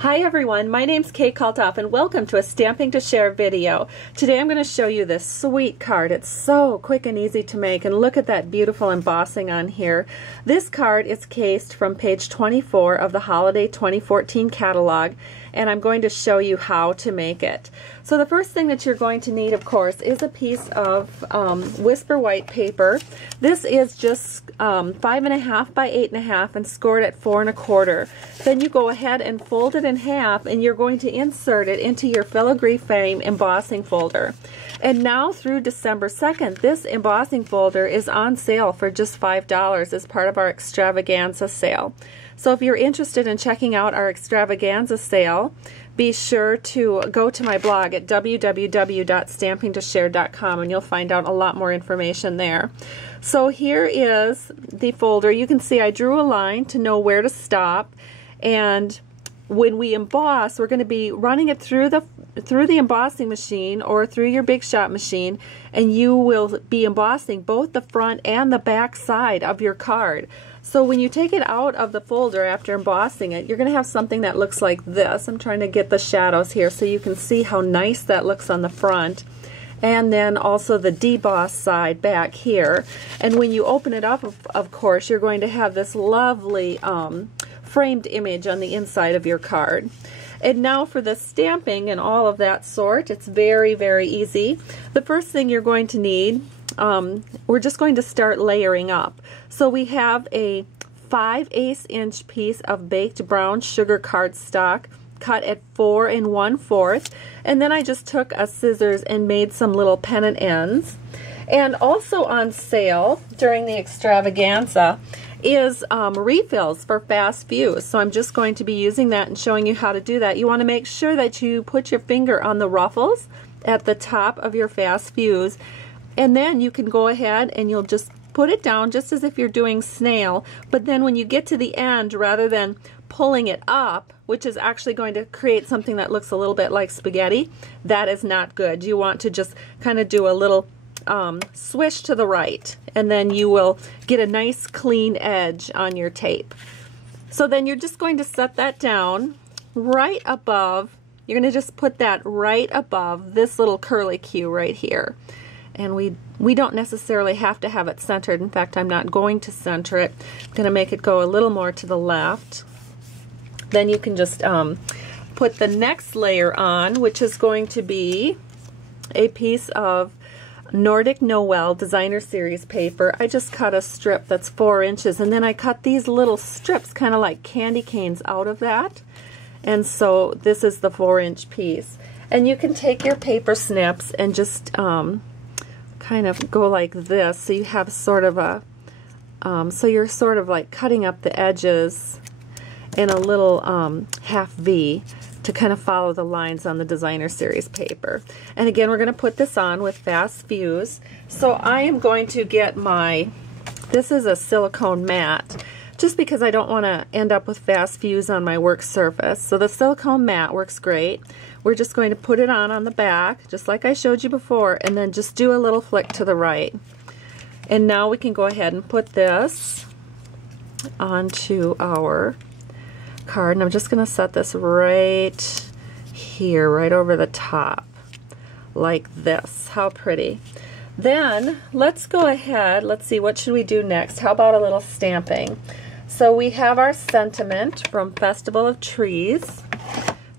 Hi everyone, my name's Kate Kalthoff and welcome to a Stamping to Share video. Today I'm going to show you this sweet card. It's so quick and easy to make, and look at that beautiful embossing on here. This card is cased from page 24 of the Holiday 2014 catalog, and I'm going to show you how to make it. So the first thing that you're going to need, of course, is a piece of Whisper White paper. This is just 5.5 by 8.5 and scored at 4 1/4. Then you go ahead and fold it in half, and you're going to insert it into your filigree frame embossing folder. And now through December 2nd, this embossing folder is on sale for just $5 as part of our extravaganza sale. So if you're interested in checking out our extravaganza sale, be sure to go to my blog at www.stampingtoshare.com and you'll find out a lot more information there. So here is the folder. You can see I drew a line to know where to stop, and when we emboss, we're going to be running it through the embossing machine or through your Big Shot machine, and you will be embossing both the front and the back side of your card. So when you take it out of the folder after embossing it, you're going to have something that looks like this. I'm trying to get the shadows here so you can see how nice that looks on the front. And then also the deboss side back here. And when you open it up, of course, you're going to have this lovely framed image on the inside of your card. And now for the stamping and all of that sort, it's very, very easy. The first thing you're going to need, we're just going to start layering up. So we have a 5/8 inch piece of baked brown sugar cardstock cut at 4 1/4, and then I just took a scissors and made some little pennant ends. And also on sale during the extravaganza is refills for fast fuse. So I'm just going to be using that and showing you how to do that. You want to make sure that you put your finger on the ruffles at the top of your fast fuse, and then you can go ahead and you'll just put it down just as if you're doing snail, but then when you get to the end, rather than pulling it up, which is actually going to create something that looks a little bit like spaghetti, that is not good. You want to just kind of do a little swish to the right, and then you will get a nice clean edge on your tape. So then you're just going to set that down right above, you're going to just put that right above this little curly Q right here. And we don't necessarily have to have it centered. In fact, I'm not going to center it. I'm going to make it go a little more to the left. Then you can just put the next layer on, which is going to be a piece of Nordic Noel Designer Series paper. I just cut a strip that's 4 inches, and then I cut these little strips kind of like candy canes out of that. And so this is the 4-inch piece. And you can take your paper snips and just kind of go like this, so you have sort of a so you're sort of like cutting up the edges in a little half V to kind of follow the lines on the Designer Series paper. And again, we're going to put this on with fast fuse. So I am going to get this is a silicone mat, just because I don't want to end up with fast fuse on my work surface. So the silicone mat works great. We're just going to put it on the back, just like I showed you before, and then just do a little flick to the right. And now we can go ahead and put this onto our card. And I'm just going to set this right here, right over the top, like this. How pretty. Then let's go ahead, let's see, what should we do next? How about a little stamping? So we have our sentiment from Festival of Trees.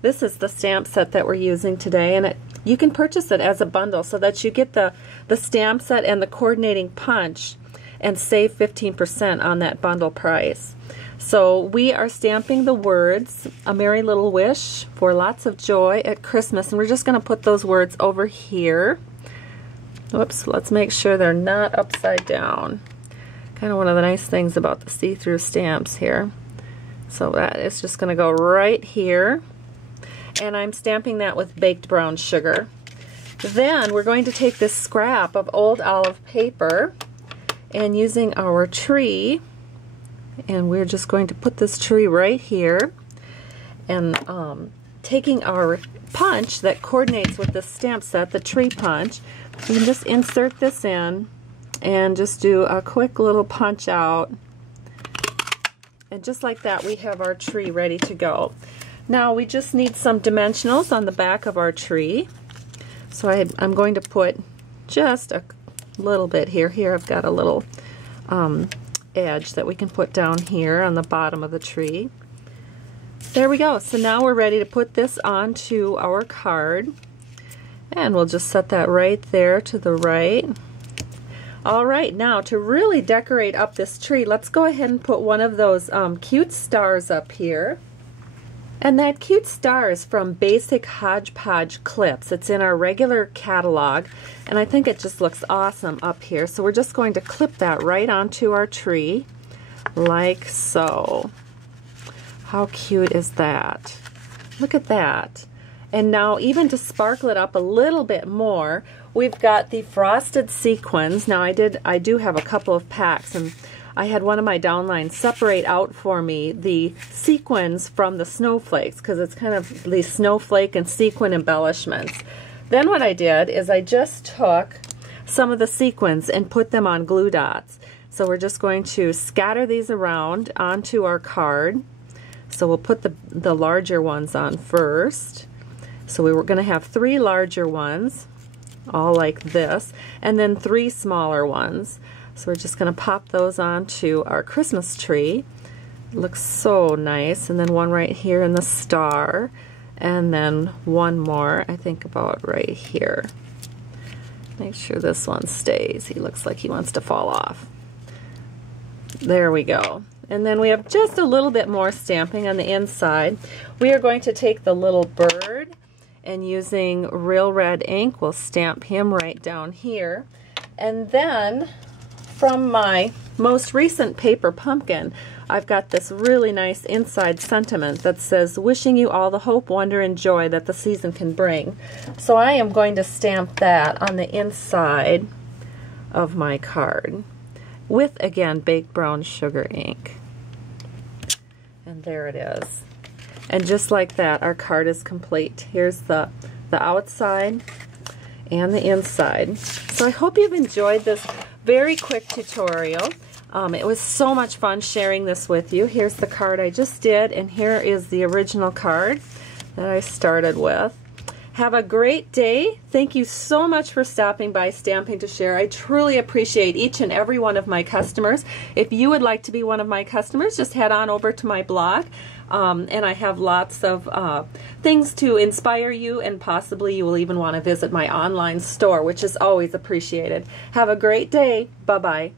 This is the stamp set that we're using today, and you can purchase it as a bundle so that you get the stamp set and the coordinating punch and save 15% on that bundle price. So we are stamping the words, A Merry Little Wish for Lots of Joy at Christmas, and we're just going to put those words over here. Whoops, let's make sure they're not upside down. Kind of one of the nice things about the see-through stamps here. So that is just going to go right here. And I'm stamping that with baked brown sugar. Then we're going to take this scrap of old olive paper and using our tree, and we're just going to put this tree right here, and taking our punch that coordinates with the stamp set, the tree punch, you can just insert this in and just do a quick little punch out, and just like that we have our tree ready to go. Now we just need some dimensionals on the back of our tree. So I'm going to put just a little bit here. Here I've got a little edge that we can put down here on the bottom of the tree. There we go. So now we're ready to put this onto our card. And we'll just set that right there to the right. All right, now to really decorate up this tree, let's go ahead and put one of those cute stars up here. And that cute star is from Basic Hodgepodge Clips. It's in our regular catalog, and I think it just looks awesome up here. So we're just going to clip that right onto our tree, like so. How cute is that? Look at that. And now, even to sparkle it up a little bit more, we've got the frosted sequins. Now I do have a couple of packs, and I had one of my downlines separate out for me the sequins from the snowflakes, because it's kind of the snowflake and sequin embellishments. Then what I did is I just took some of the sequins and put them on glue dots. So we're just going to scatter these around onto our card. So we'll put the larger ones on first. So we were going to have 3 larger ones, all like this, and then 3 smaller ones. So we're just going to pop those onto our Christmas tree. It looks so nice. And then one right here in the star, and then one more, I think, about right here. Make sure this one stays. He looks like he wants to fall off. There we go. And then we have just a little bit more stamping on the inside. We are going to take the little bird, and using Real Red ink, we'll stamp him right down here. And then from my most recent paper pumpkin, I've got this really nice inside sentiment that says, wishing you all the hope, wonder, and joy that the season can bring. So I am going to stamp that on the inside of my card with, again, baked brown sugar ink. And there it is. And just like that, our card is complete. Here's the outside and the inside. So I hope you've enjoyed this very quick tutorial. It was so much fun sharing this with you. Here's the card I just did, and here is the original card that I started with. Have a great day. Thank you so much for stopping by Stamping to Share. I truly appreciate each and every one of my customers. If you would like to be one of my customers, just head on over to my blog. And I have lots of things to inspire you, and possibly you will even want to visit my online store, which is always appreciated. Have a great day. Bye-bye.